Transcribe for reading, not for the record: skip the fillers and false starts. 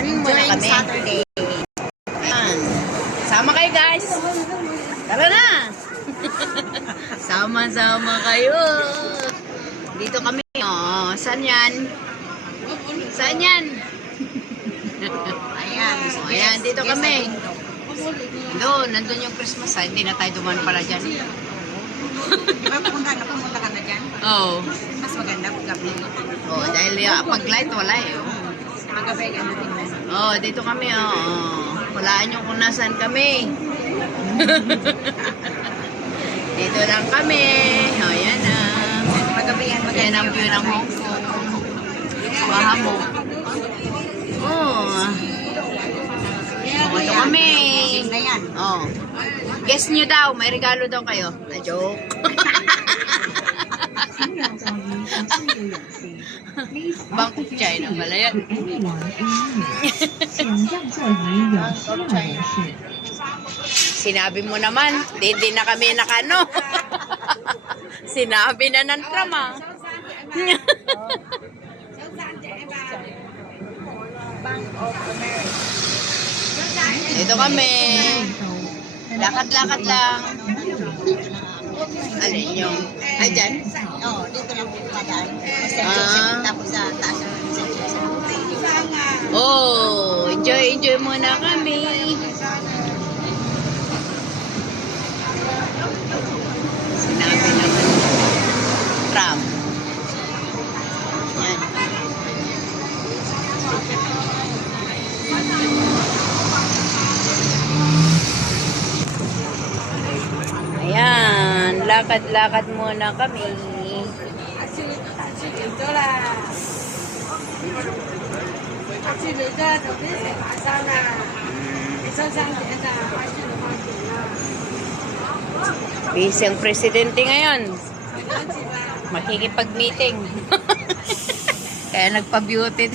Muna kami. Saturday. Ayan. Sama kayo guys. Tara na. Sama-sama kayo. Dito kami. Oh, saan yan? Saan yan? Ayan. Oh, ayan, dito kami. Doon, nandun yung Christmas. Hindi na tayo duman para dyan. Diba pumunta ka na dyan? Oo. Mas maganda pag gabi. Oh, dahil pag light wala eh. Pag gabi, ganda din. Oh, dito kami oh. Walaan nyo kung nasaan kami. Dito lang kami. Oh, yan na. Pag gabi yan, Yan ang view ng Hong Kong. Baha mo. Oh. Oh, ito kami. Na yan. Oh. Guess nyo daw, may regalo daw kayo. Na joke. Bank of China pala yan. Sinabi mo naman, hindi na kami nakano. Sinabi na ng trama. Bank of America. Dito kami. Lakad-lakad lang. Alin nyo? Ay, dyan? Oo, dito lang pumadaan. St. Ah. Joseph, tapos sa taas ng St. Joseph. Oh, enjoy muna kami. Sinabi naman. Tram. Yan. Ayan, lakad-lakad muna kami. Busy ang presidente ngayon. Makikipag-meeting. Kaya nagpa-beauty.